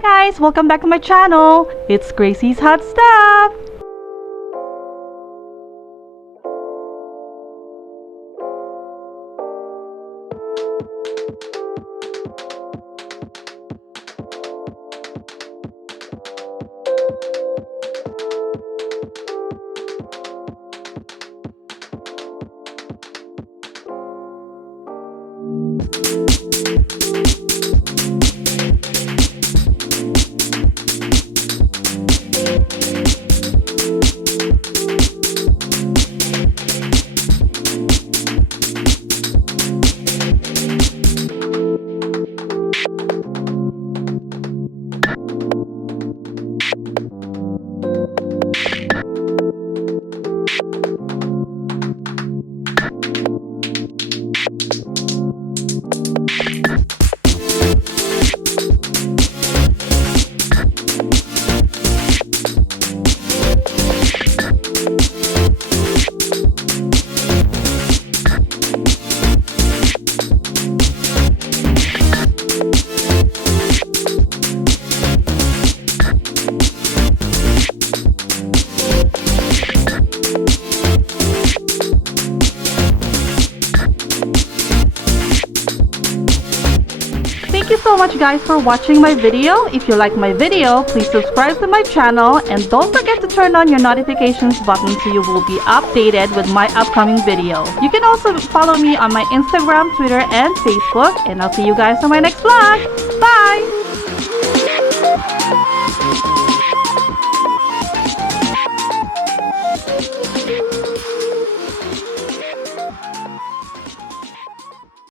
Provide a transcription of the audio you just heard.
guys! Welcome back to my channel! It's Gracie's Hot Stuff! Thank you so much guys for watching my video. If you like my video, please subscribe to my channel and don't forget to turn on your notifications button so you will be updated with my upcoming video. You can also follow me on my Instagram, Twitter, and Facebook, and I'll see you guys on my next vlog. Bye!